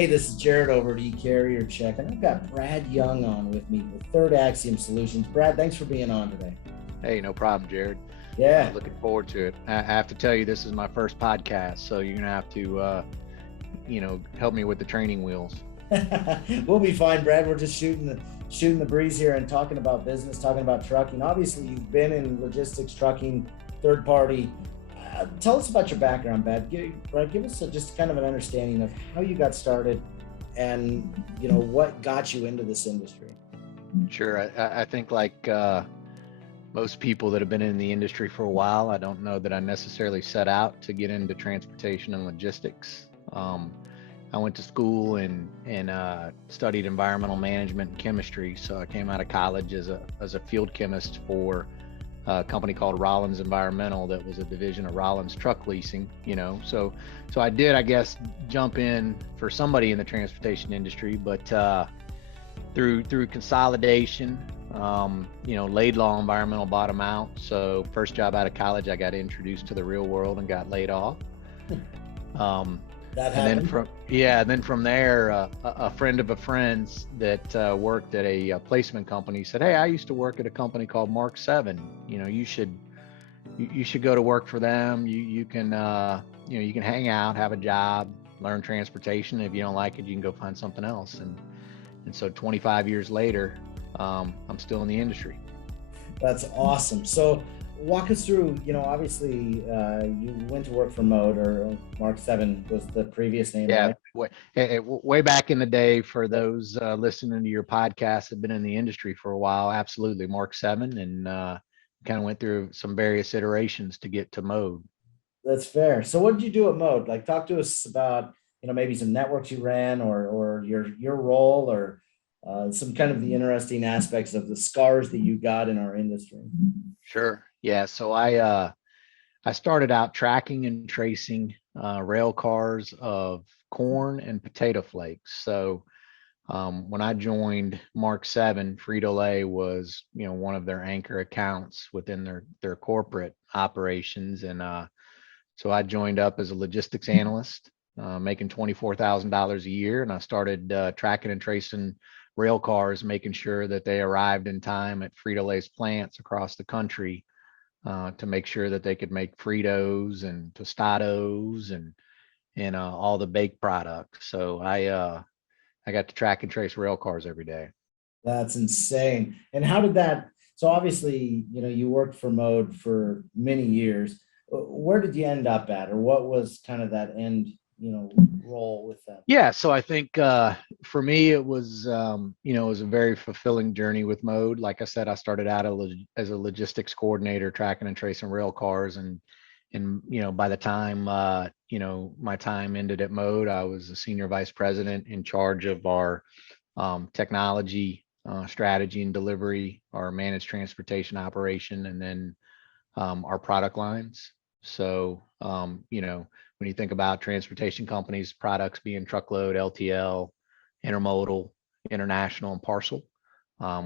Hey, this is Jared over at eCarrier Check, and I've got Brad Young on with me with Third Axiom Solutions. Brad, thanks for being on today. Hey, no problem, Jared. Yeah. Looking forward to it. I have to tell you, this is my first podcast, so you're gonna have to, help me with the training wheels. We'll be fine, Brad. We're just shooting the breeze here and talking about business, talking about trucking. Obviously, you've been in logistics, trucking, third party. Tell us about your background, Brad. Give us just kind of an understanding of how you got started and what got you into this industry. Sure. I think like most people that have been in the industry for a while, I don't know that I necessarily set out to get into transportation and logistics. I went to school and studied environmental management and chemistry. So I came out of college as a field chemist for a company called Rollins Environmental that was a division of Rollins Truck Leasing. So I did, I guess, jump in for somebody in the transportation industry, but through consolidation, Laidlaw Environmental bottom out. So first job out of college, I got introduced to the real world and got laid off. That and happened. then from there, a friend of a friend's that worked at a placement company said, "Hey, I used to work at a company called Mark 7. You should go to work for them. You can you can hang out, have a job, learn transportation. If you don't like it, you can go find something else." And so 25 years later, I'm still in the industry. That's awesome. So walk us through, obviously you went to work for Mode, or Mark 7 was the previous name, Yeah, right? way back in the day, for those listening to your podcast have been in the industry for a while, absolutely, Mark 7, and kind of went through some various iterations to get to Mode. That's fair. So what did you do at Mode? Like, talk to us about, maybe some networks you ran, or your role, or some kind of the interesting aspects of the scars that you got in our industry. Sure. Yeah. So I started out tracking and tracing rail cars of corn and potato flakes. So when I joined Mark 7, Frito-Lay was, one of their anchor accounts within their corporate operations. And so I joined up as a logistics analyst, making $24,000 a year. And I started tracking and tracing rail cars, making sure that they arrived in time at Frito-Lay's plants across the country, to make sure that they could make Fritos and Tostados and all the baked products. So I got to track and trace rail cars every day. That's insane. And how did that? So obviously, you worked for Mode for many years. Where did you end up at, or what was kind of that end, role with them? Yeah, so I think for me it was it was a very fulfilling journey with Mode. Like I said, I started out as a logistics coordinator, tracking and tracing rail cars, and by the time my time ended at Mode, I was a senior vice president in charge of our technology, strategy and delivery, our managed transportation operation, and then our product lines. So, when you think about transportation companies, products being truckload, LTL, intermodal, international, and parcel,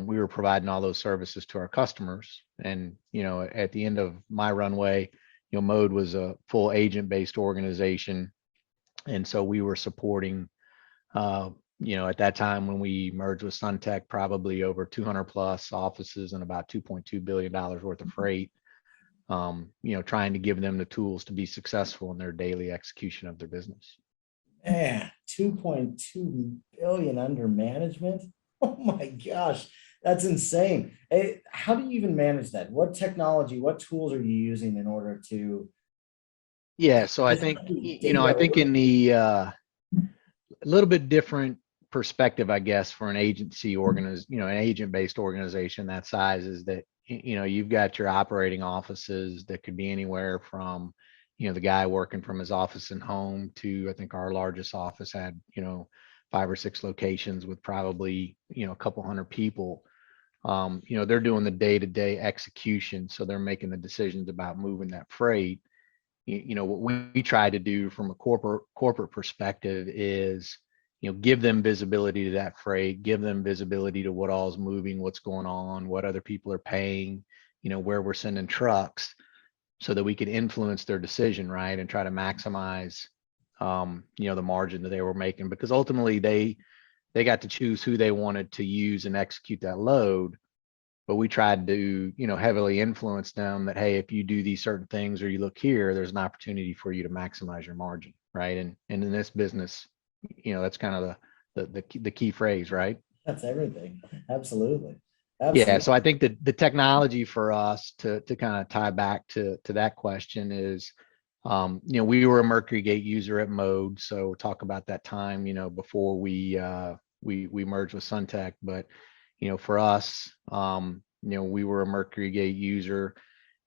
we were providing all those services to our customers. And, at the end of my runway, Mode was a full agent-based organization. And so we were supporting, at that time when we merged with Suntech, probably over 200 plus offices and about $2.2 billion worth of freight, trying to give them the tools to be successful in their daily execution of their business. Man, 2.2 billion under management. Oh my gosh, that's insane. Hey, how do you even manage that? What technology, what tools are you using in order to Yeah, so I just think, data I think over? in the a little bit different perspective, I guess, for an an agent-based organization that size, is that, you've got your operating offices that could be anywhere from, the guy working from his office and home to, I think our largest office had, 5 or 6 locations with probably, a couple hundred people. They're doing the day-to-day execution. So they're making the decisions about moving that freight. What we try to do from a corporate perspective is, give them visibility to that freight, give them visibility to what all is moving, what's going on, what other people are paying, where we're sending trucks, so that we can influence their decision, right, and try to maximize the margin that they were making, because ultimately they got to choose who they wanted to use and execute that load. But we tried to, heavily influence them that, hey, if you do these certain things or you look here, there's an opportunity for you to maximize your margin, right? And in this business, that's kind of the key phrase, right? That's everything. Absolutely. Yeah. Absolutely. So I think that the technology for us to kind of tie back to that question is, we were a MercuryGate user at Mode. So talk about that time, before we merged with Suntech. But, for us, we were a MercuryGate user,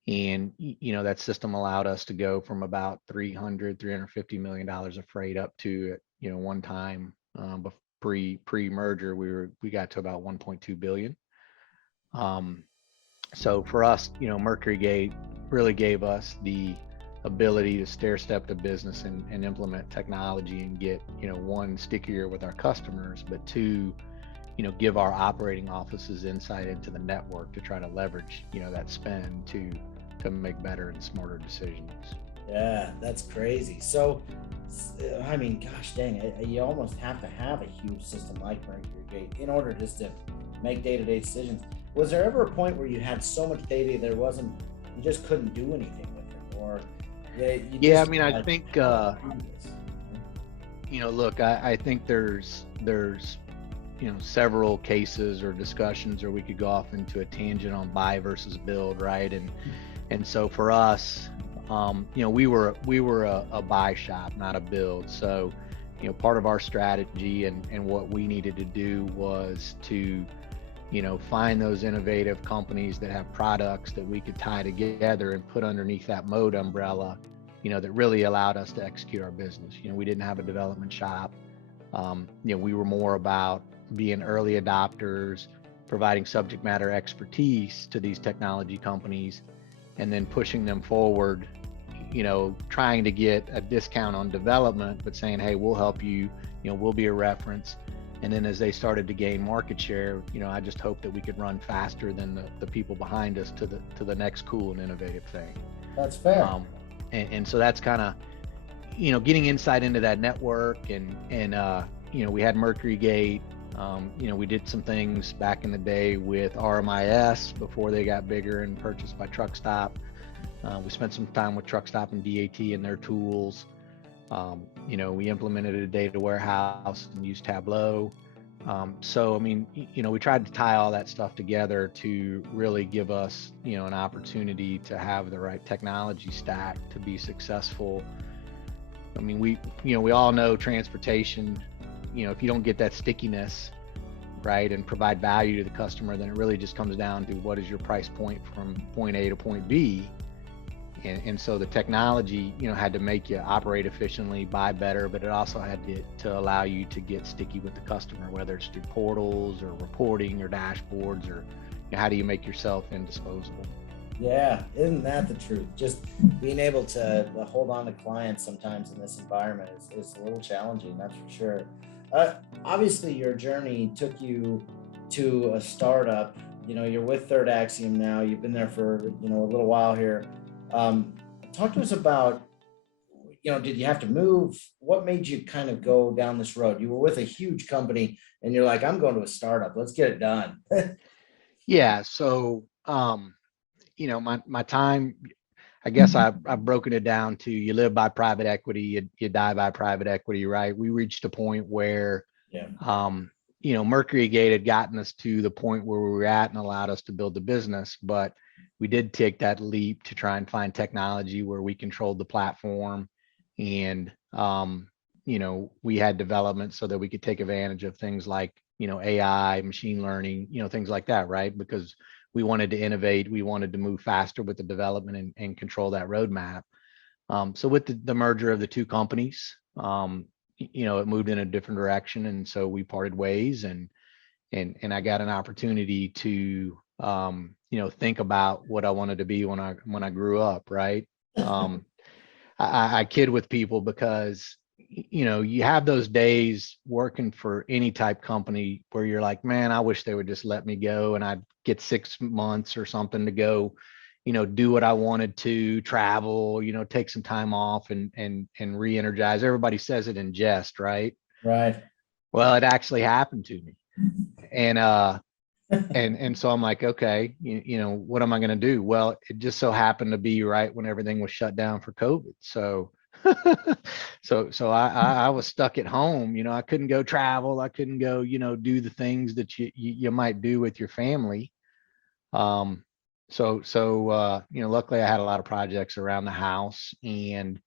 and, that system allowed us to go from about $350 million of freight up to, one time, pre-merger, we got to about 1.2 billion. Um, so for us, MercuryGate really gave us the ability to stair step the business and implement technology and get, one, stickier with our customers, but two, give our operating offices insight into the network to try to leverage, that spend to make better and smarter decisions. Yeah, that's crazy. So, I mean, gosh dang, you almost have to have a huge system like MercuryGate in order just to make day-to-day decisions. Was there ever a point where you had so much data there wasn't, you just couldn't do anything with it, or that you Yeah, I just mean, I like, think, how to do this? look, I think there's several cases or discussions, or we could go off into a tangent on buy versus build, right? And so for us, we were a buy shop, not a build. So, part of our strategy and what we needed to do was to, find those innovative companies that have products that we could tie together and put underneath that Mode umbrella, that really allowed us to execute our business. We didn't have a development shop. We were more about being early adopters, providing subject matter expertise to these technology companies, and then pushing them forward, trying to get a discount on development, but saying, hey, we'll help you, we'll be a reference. And then as they started to gain market share, I just hope that we could run faster than the people behind us to the next cool and innovative thing. That's fair. And so that's kind of, getting insight into that network, and we had MercuryGate. We did some things back in the day with RMIS before they got bigger and purchased by Truckstop. We spent some time with Truckstop and DAT and their tools. We implemented a data warehouse and used Tableau. So, I mean, we tried to tie all that stuff together to really give us, an opportunity to have the right technology stack to be successful. I mean, we all know transportation, if you don't get that stickiness, right, and provide value to the customer, then it really just comes down to what is your price point from point A to point B. And so the technology, had to make you operate efficiently, buy better, but it also had to allow you to get sticky with the customer, whether it's through portals or reporting or dashboards, or how do you make yourself indisposable? Yeah, isn't that the truth? Just being able to hold on to clients sometimes in this environment is a little challenging, that's for sure. Uh, Obviously, your journey took you to a startup. You're with Third Axiom now. You've been there for a little while here. Um, Talk to us about, did you have to move? What made you kind of go down this road? You were with a huge company, and you're like, I'm going to a startup. Let's get it done. Yeah. So, my time, I guess I've broken it down to, you live by private equity, you die by private equity, right? We reached a point where, Yeah. MercuryGate had gotten us to the point where we were at and allowed us to build the business, but we did take that leap to try and find technology where we controlled the platform, and, we had development so that we could take advantage of things like, AI, machine learning, things like that, right? Because we wanted to innovate, we wanted to move faster with the development and control that roadmap. So with the merger of the two companies, it moved in a different direction, and so we parted ways, and I got an opportunity to, think about what I wanted to be when I grew up, right? Um, I kid with people because, you have those days working for any type company where you're like, man, I wish they would just let me go and I'd get 6 months or something to go, do what I wanted to, travel, take some time off and re-energize. Everybody says it in jest, right? Right. Well, it actually happened to me. And so I'm like, okay, what am I going to do? Well, it just so happened to be right when everything was shut down for COVID. So I was stuck at home. I couldn't go travel. I couldn't go, do the things that you might do with your family. Luckily I had a lot of projects around the house, and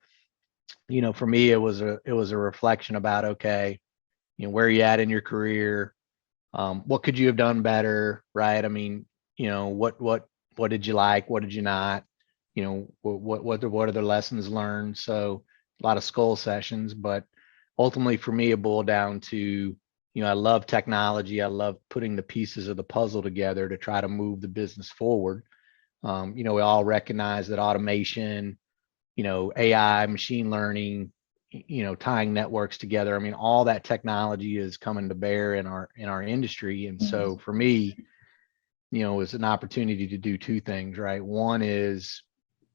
for me it was a reflection about, okay, where are you at in your career? What could you have done better, right? I mean, what did you like? What did you not? What are the lessons learned? So a lot of skull sessions, but ultimately for me it boiled down to, I love technology. I love putting the pieces of the puzzle together to try to move the business forward. We all recognize that automation, AI, machine learning, tying networks together. I mean, all that technology is coming to bear in our industry. And so for me, it was an opportunity to do two things, right? One is,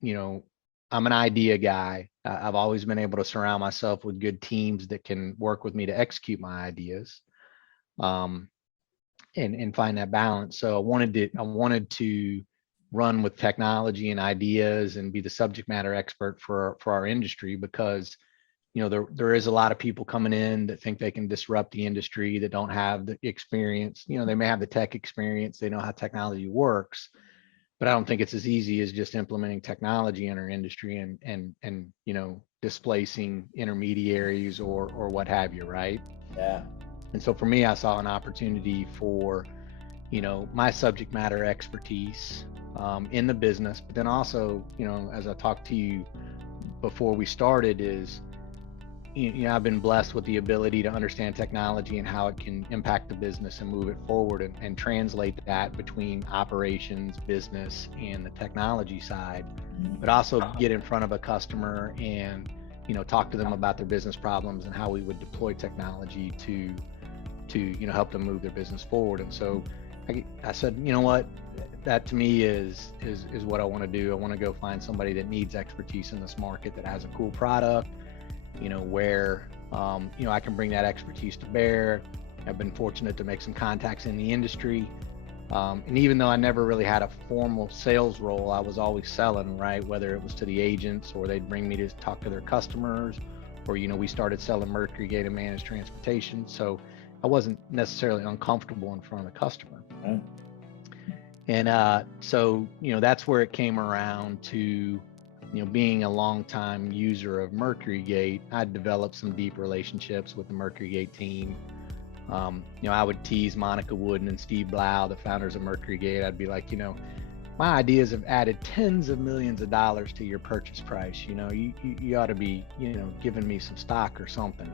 I'm an idea guy. I've always been able to surround myself with good teams that can work with me to execute my ideas. And find that balance. So I wanted to run with technology and ideas and be the subject matter expert for our industry, because there is a lot of people coming in that think they can disrupt the industry, that don't have the experience. They may have the tech experience, they know how technology works, but I don't think it's as easy as just implementing technology in our industry and displacing intermediaries or what have you, right? Yeah. And so for me, I saw an opportunity for, my subject matter expertise in the business, but then also, as I talked to you before we started, is, I've been blessed with the ability to understand technology and how it can impact the business and move it forward, and translate that between operations, business, and the technology side, but also get in front of a customer and, talk to them about their business problems and how we would deploy technology to help them move their business forward. And so I said, you know what, that to me is what I want to do. I want to go find somebody that needs expertise in this market, that has a cool product, where I can bring that expertise to bear. I've been fortunate to make some contacts in the industry, and even though I never really had a formal sales role, I was always selling, right? Whether it was to the agents, or they'd bring me to talk to their customers, or we started selling MercuryGate and managed transportation. So I wasn't necessarily uncomfortable in front of the customer. Right. And so that's where it came around to being a longtime user of MercuryGate. I'd developed some deep relationships with the MercuryGate team. I would tease Monica Wooden and Steve Blau, the founders of MercuryGate. I'd be like, my ideas have added tens of millions of dollars to your purchase price. You ought to be, giving me some stock or something.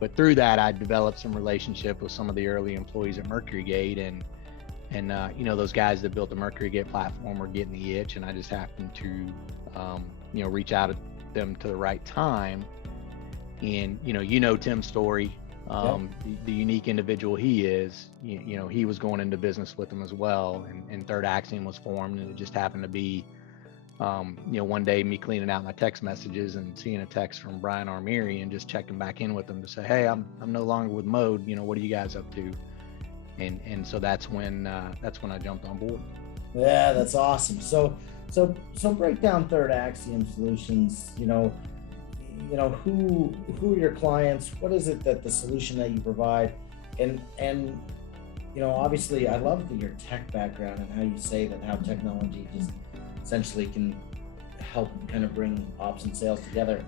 But through that, I developed some relationship with some of the early employees at MercuryGate, and those guys that built the MercuryGate platform were getting the itch, and I just happened to reach out to them to the right time. And Tim's story, the unique individual he is. He was going into business with them as well, and Third Axiom was formed, and it just happened to be one day me cleaning out my text messages and seeing a text from Brian Armieri and just checking back in with them to say, hey, I'm no longer with Mode. What are you guys up to? And so that's when I jumped on board. Yeah, that's awesome. So break down Third Axiom Solutions. Who are your clients? What is it that the solution that you provide? And obviously I love your tech background and how you say that, how technology just essentially can help kind of bring ops and sales together.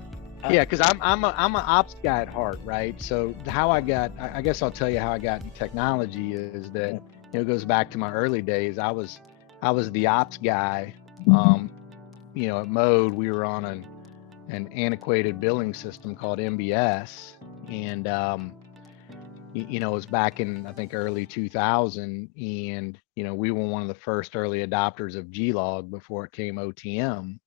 Yeah, because I'm an ops guy at heart, right? So I guess I'll tell you how I got into technology is that it goes back to my early days. I was the ops guy. At Mode, we were on an antiquated billing system called MBS, and it was back in, I think, early 2000, and we were one of the first early adopters of Glog before it came OTM.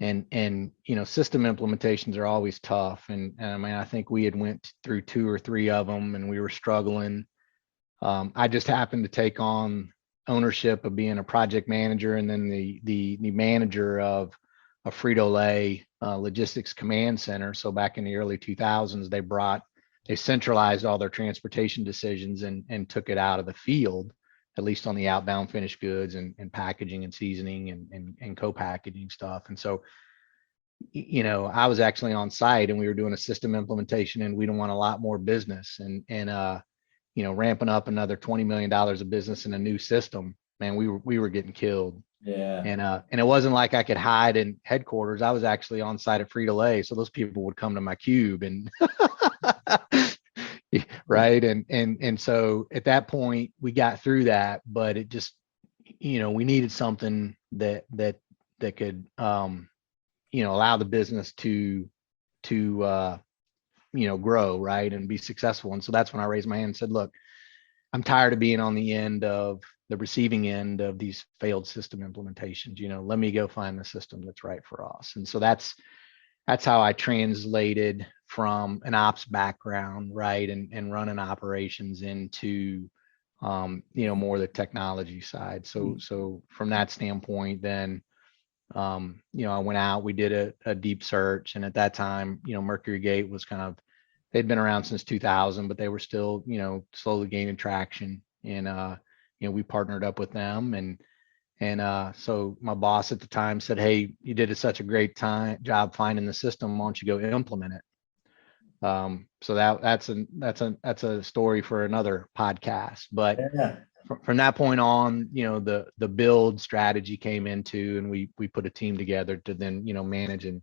And system implementations are always tough, and I mean, I think we had went through 2 or 3 of them and we were struggling. I just happened to take on ownership of being a project manager and then the manager of a Frito-Lay logistics command center. So back in the early 2000s, they centralized all their transportation decisions and took it out of the field, at least on the outbound finished goods and packaging and seasoning and co-packaging stuff. And so, I was actually on site and we were doing a system implementation and we don't want a lot more business and ramping up another $20 million of business in a new system, man, we were getting killed. Yeah. And it wasn't like I could hide in headquarters. I was actually on site at Frito-Lay. So those people would come to my cube and right. And so at that point we got through that, but it just, we needed something that could, allow the business to grow, right, and be successful. And so that's when I raised my hand and said, look, I'm tired of being on the receiving end of these failed system implementations. Let me go find the system that's right for us. And so that's how I translated from an ops background, right, and running operations into more the technology side. So from that standpoint, then I went out, we did a deep search. And at that time, MercuryGate was they'd been around since 2000, but they were still, slowly gaining traction. And, we partnered up with them. And so my boss at the time said, hey, you did such a great job finding the system. Why don't you go implement it? So that's a story for another podcast. But Yeah. From that point on, the build strategy came into, and we put a team together to then, manage and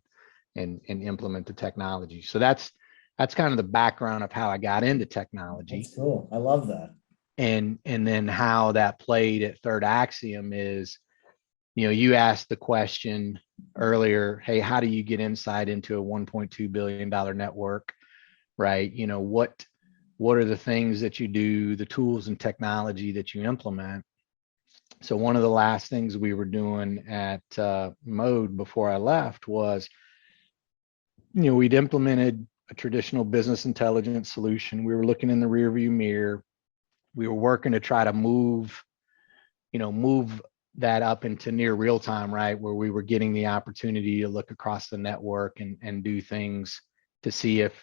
implement the technology. So that's kind of the background of how I got into technology. That's cool. I love that. And then how that played at Third Axiom is, you asked the question earlier, hey, how do you get insight into a $1.2 billion network, right? What are the things that you do, the tools and technology that you implement? So one of the last things we were doing at Mode before I left was, we'd implemented a traditional business intelligence solution. We were looking in the rearview mirror. We were working to try to move that up into near real time, right? Where we were getting the opportunity to look across the network and do things to see if,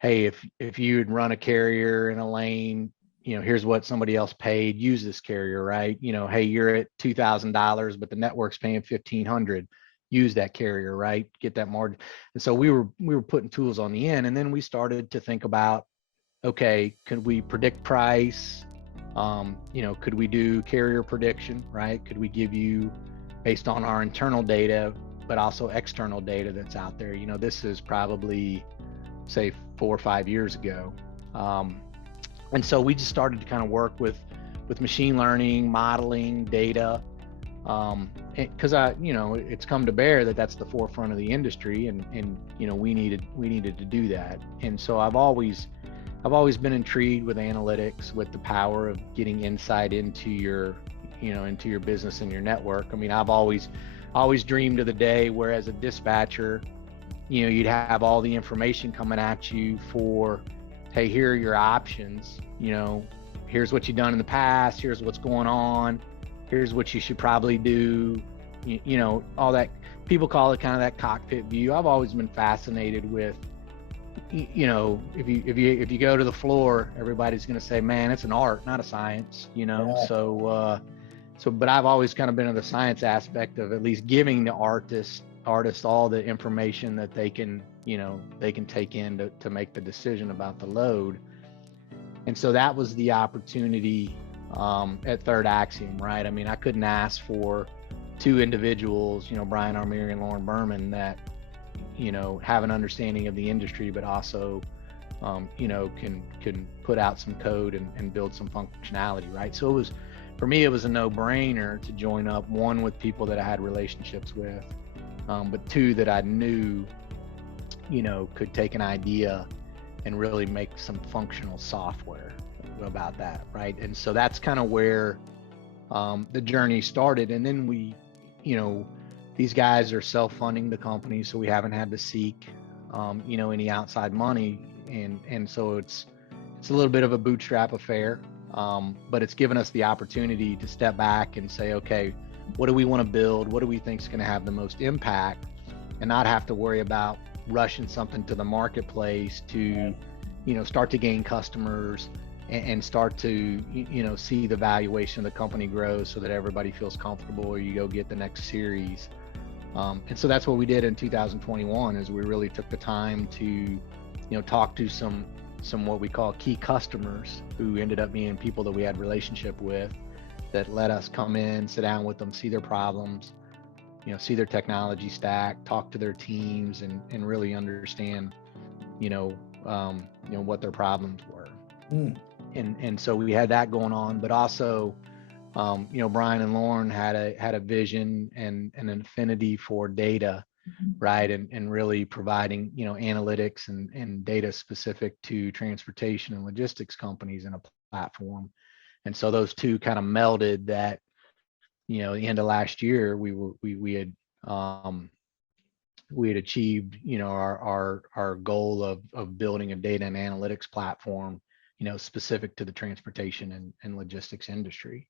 hey, if you'd run a carrier in a lane, here's what somebody else paid, use this carrier, right? Hey, you're at $2,000, but the network's paying $1,500, use that carrier, right? Get that margin. And so we were putting tools on the end, and then we started to think about, okay, could we predict price? Could we do carrier prediction, right? Could we give you, based on our internal data, but also external data that's out there? This is probably, say, 4 or 5 years ago. And so we just started to kind of work with machine learning, modeling, data, because it's come to bear that that's the forefront of the industry, and we needed to do that. And so I've always been intrigued with analytics, with the power of getting insight into your business and your network. I mean, I've always dreamed of the day where, as a dispatcher, you'd have all the information coming at you for, hey, here are your options. Here's what you've done in the past. Here's what's going on. Here's what you should probably do. All that. People call it kind of that cockpit view. I've always been fascinated with, if you go to the floor, everybody's going to say, man, it's an art, not a science. Yeah. So, but I've always kind of been in the science aspect of at least giving the artists all the information that they can take in to make the decision about the load. And so that was the opportunity at Third Axiom, right? I mean, I couldn't ask for two individuals, Brian Armieri and Lauren Berman, that have an understanding of the industry, but also can put out some code and build some functionality, right? So for me it was a no-brainer to join up, one, with people that I had relationships with, but two, that I knew could take an idea and really make some functional software about that, right? And so that's kind of where the journey started. And then these guys are self-funding the company, so we haven't had to seek any outside money, and so it's a little bit of a bootstrap affair. but it's given us the opportunity to step back and say, okay, what do we want to build? What do we think is going to have the most impact, and not have to worry about rushing something to the marketplace to, start to gain customers and start to, see the valuation of the company grow so that everybody feels comfortable, or you go get the next series. And so that's what we did in 2021, is we really took the time to, talk to some what we call key customers, who ended up being people that we had relationship with, that let us come in, sit down with them, see their problems, see their technology stack, talk to their teams, and really understand, what their problems were. And so we had that going on, but also, Brian and Lauren had a vision and an affinity for data, right? And really providing, analytics and data specific to transportation and logistics companies in a platform. And so those two kind of melded that, the end of last year, we had achieved, our goal of building a data and analytics platform, specific to the transportation and logistics industry.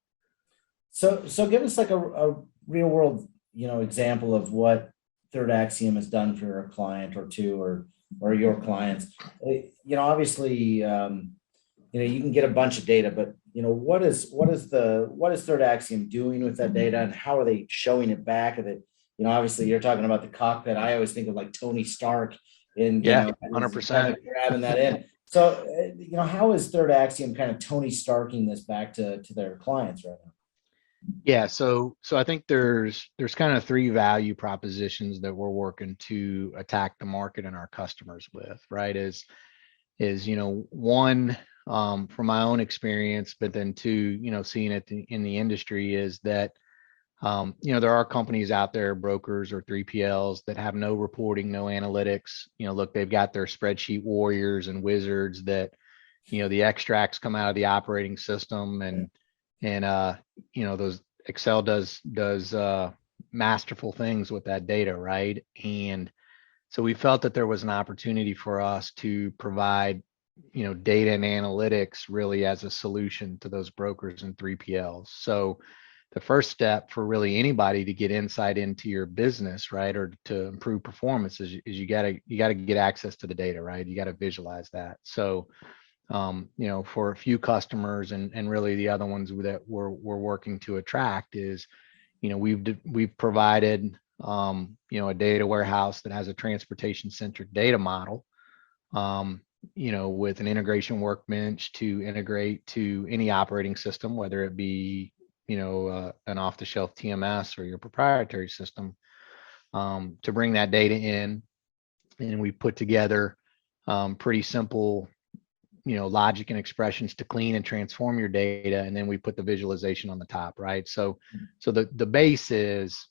So give us like a real world, example of what Third Axiom has done for a client or two, or your clients. Obviously, you can get a bunch of data, but what is Third Axiom doing with that data, and how are they showing it back? Obviously you're talking about the cockpit. I always think of like Tony Stark in 100% grabbing that in. So how is Third Axiom kind of Tony Starking this back to their clients right now? Yeah, so I think there's kind of three value propositions that we're working to attack the market and our customers with, right? Is one, from my own experience, but then two, seeing it in the industry, is that there are companies out there, brokers or 3PLs, that have no reporting, no analytics. Look, they've got their spreadsheet warriors and wizards that, the extracts come out of the operating system, and those Excel does masterful things with that data, right? And so we felt that there was an opportunity for us to provide, data and analytics really as a solution to those brokers and 3PLs. So the first step for really anybody to get insight into your business, right, or to improve performance, is you gotta get access to the data, right? You gotta visualize that. So for a few customers, and really the other ones that we're working to attract, is, we've provided, a data warehouse that has a transportation centric data model, with an integration workbench to integrate to any operating system, whether it be, an off the shelf TMS or your proprietary system, to bring that data in. And we put together pretty simple, logic and expressions to clean and transform your data, and then we put the visualization on the top, right? So the base is,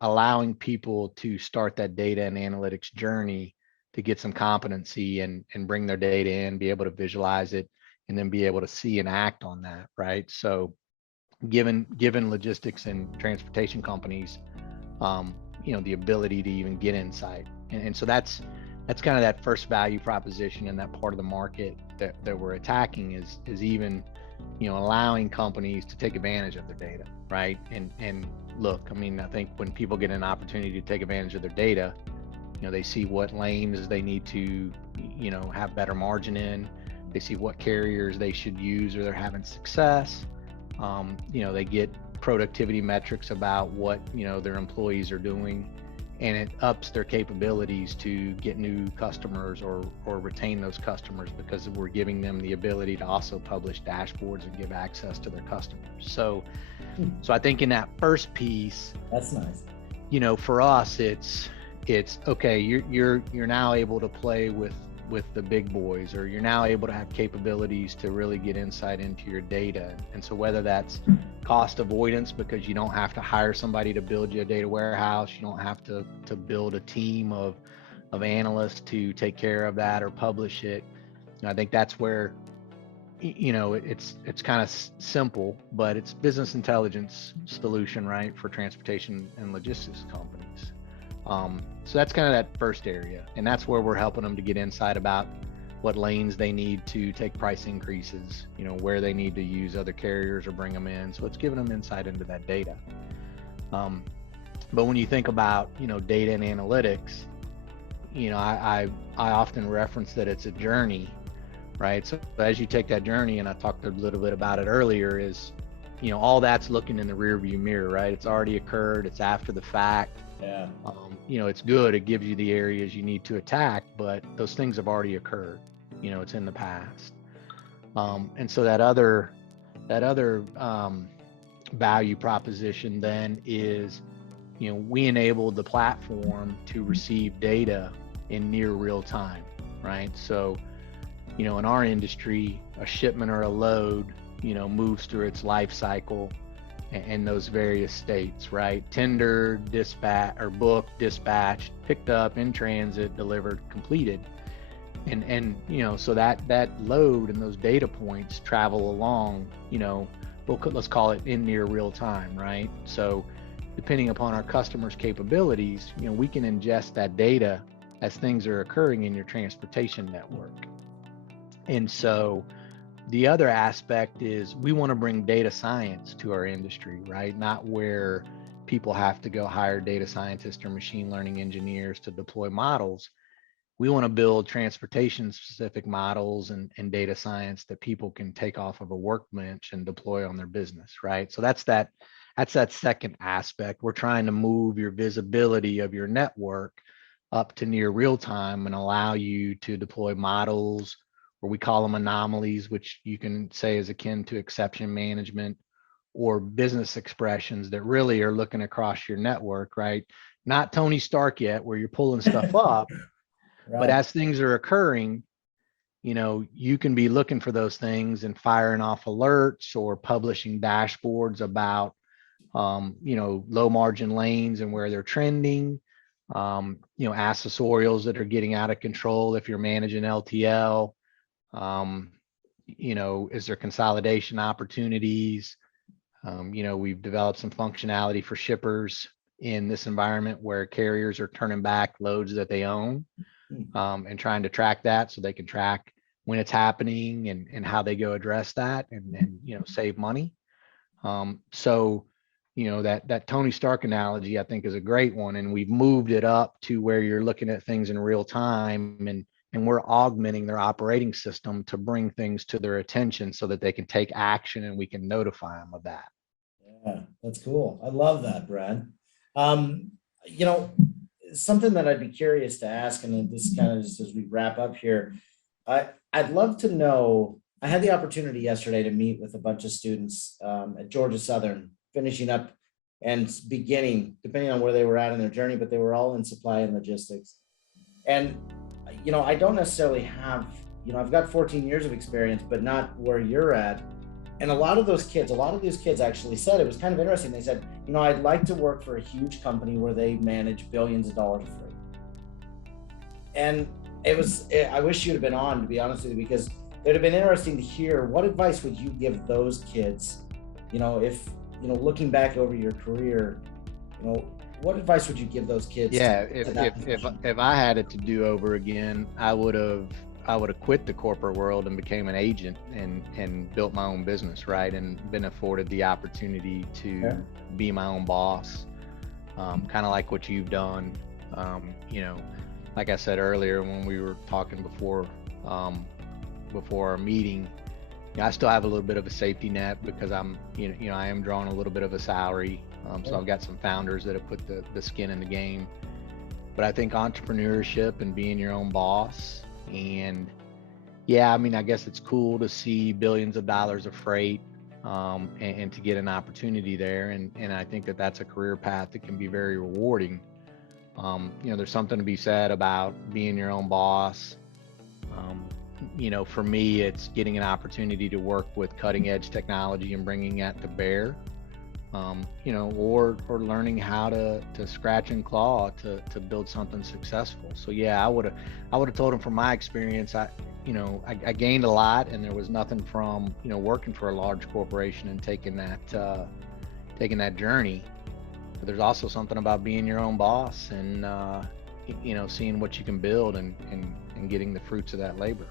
allowing people to start that data and analytics journey to get some competency and bring their data in, be able to visualize it, and then be able to see and act on that, right? So given logistics and transportation companies, the ability to even get insight, and so that's kind of that first value proposition, and that part of the market that we're attacking is even, allowing companies to take advantage of their data, right? And look, I mean, I think when people get an opportunity to take advantage of their data, they see what lanes they need to, have better margin in. They see what carriers they should use or they're having success. They get productivity metrics about what, their employees are doing, and it ups their capabilities to get new customers or retain those customers, because we're giving them the ability to also publish dashboards and give access to their customers. So I think in that first piece, that's nice. For us, it's okay. You're now able to play with the big boys, or you're now able to have capabilities to really get insight into your data. And so whether that's cost avoidance, because you don't have to hire somebody to build you a data warehouse, you don't have to build a team of analysts to take care of that or publish it. I think that's where, it's kind of simple, but it's business intelligence solution, right, for transportation and logistics companies. So that's kind of that first area, and that's where we're helping them to get insight about, what lanes they need to take price increases, where they need to use other carriers or bring them in. So it's giving them insight into that data. But when you think about, data and analytics, I often reference that it's a journey, right? So as you take that journey, and I talked a little bit about it earlier, is, all that's looking in the rear view mirror, right? It's already occurred. It's after the fact. Yeah. It's good. It gives you the areas you need to attack, but those things have already occurred. It's in the past. And so that other value proposition then is, we enable the platform to receive data in near real time, right? So, in our industry, a shipment or a load, moves through its life cycle and those various states, right? Tender, dispatch, or booked, dispatched, picked up, in transit, delivered, completed. And so that load and those data points travel along, let's call it in near real time, right? So depending upon our customers' capabilities, we can ingest that data as things are occurring in your transportation network. And so the other aspect is we want to bring data science to our industry, right? Not where people have to go hire data scientists or machine learning engineers to deploy models. We want to build transportation specific models and data science that people can take off of a workbench and deploy on their business, right? So that's that second aspect. We're trying to move your visibility of your network up to near real time and allow you to deploy models, or we call them anomalies, which you can say is akin to exception management, or business expressions that really are looking across your network, right? Not Tony Stark yet, where you're pulling stuff up, Right. but as things are occurring, you can be looking for those things and firing off alerts or publishing dashboards about, low margin lanes and where they're trending, accessorials that are getting out of control if you're managing LTL. Is there consolidation opportunities? We've developed some functionality for shippers in this environment where carriers are turning back loads that they own, and trying to track that so they can track when it's happening and how they go address that and save money. So that Tony Stark analogy, I think, is a great one, and we've moved it up to where you're looking at things in real time, and we're augmenting their operating system to bring things to their attention so that they can take action and we can notify them of that. Yeah, that's cool. I love that, Brad. You know, something that I'd be curious to ask, and then this kind of just as we wrap up here, I'd love to know. I had the opportunity yesterday to meet with a bunch of students at Georgia Southern, finishing up and beginning, depending on where they were at in their journey, but they were all in supply and logistics. And I don't necessarily have, I've got 14 years of experience, but not where you're at. And a lot of these kids actually said, it was kind of interesting. They said, I'd like to work for a huge company where they manage billions of dollars of freight. And I wish you'd have been on, to be honest with you, because it'd have been interesting to hear what advice would you give those kids, if, looking back over your career, what advice would you give those kids? Yeah, if I had it to do over again, I would have quit the corporate world and became an agent and built my own business, right? And been afforded the opportunity to be my own boss, kind of like what you've done. Like I said earlier when we were talking before our meeting, I still have a little bit of a safety net because I am drawing a little bit of a salary. So I've got some founders that have put the skin in the game. But I think entrepreneurship and being your own boss, and I guess it's cool to see billions of dollars of freight and to get an opportunity there. And I think that's a career path that can be very rewarding. There's something to be said about being your own boss. For me, it's getting an opportunity to work with cutting edge technology and bringing that to bear. Or learning how to scratch and claw to build something successful. So I would have told him from my experience, I gained a lot, and there was nothing from working for a large corporation and taking that journey. But there's also something about being your own boss and seeing what you can build and getting the fruits of that labor.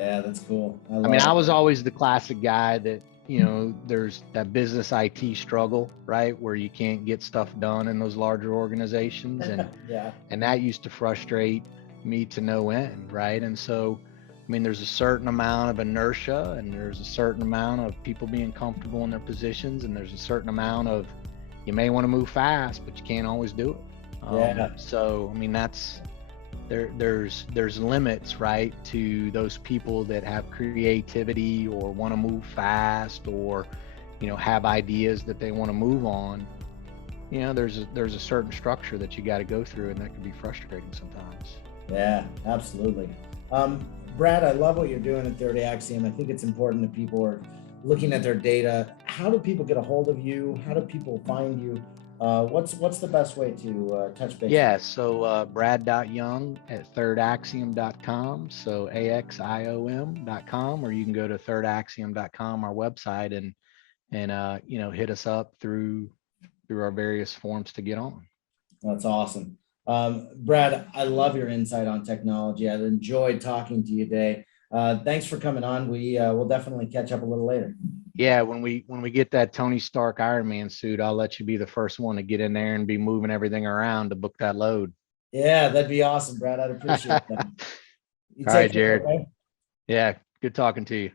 Yeah, that's cool. I mean, love I it. was always the classic guy that, you know, there's that business IT struggle, right? Where you can't get stuff done in those larger organizations. Yeah. And that used to frustrate me to no end, right? And so, I mean, there's a certain amount of inertia, and there's a certain amount of people being comfortable in their positions, and there's a certain amount of, you may want to move fast, but you can't always do it. Yeah. So, I mean, there's limits, right, to those people that have creativity or want to move fast, or, you know, have ideas that they want to move on. You know, there's a certain structure that you got to go through, and that can be frustrating sometimes. Yeah, absolutely. Um, Brad, I love what you're doing at Third Axiom. I think it's important that people are looking at their data. How do people get a hold of you? How do people find you? What's the best way to touch base with Yeah, you? so brad.young at thirdaxiom.com, so AXIOM.com, or you can go to thirdaxiom.com, our website, and you know, hit us up through our various forms to get on. That's awesome. Brad, I love your insight on technology. I've enjoyed talking to you today. Thanks for coming on. We will definitely catch up a little later. Yeah, when we get that Tony Stark Iron Man suit, I'll let you be the first one to get in there and be moving everything around to book that load. Yeah, that'd be awesome, Brad. I'd appreciate that. You All take right, care, Jared. okay? Yeah, good talking to you.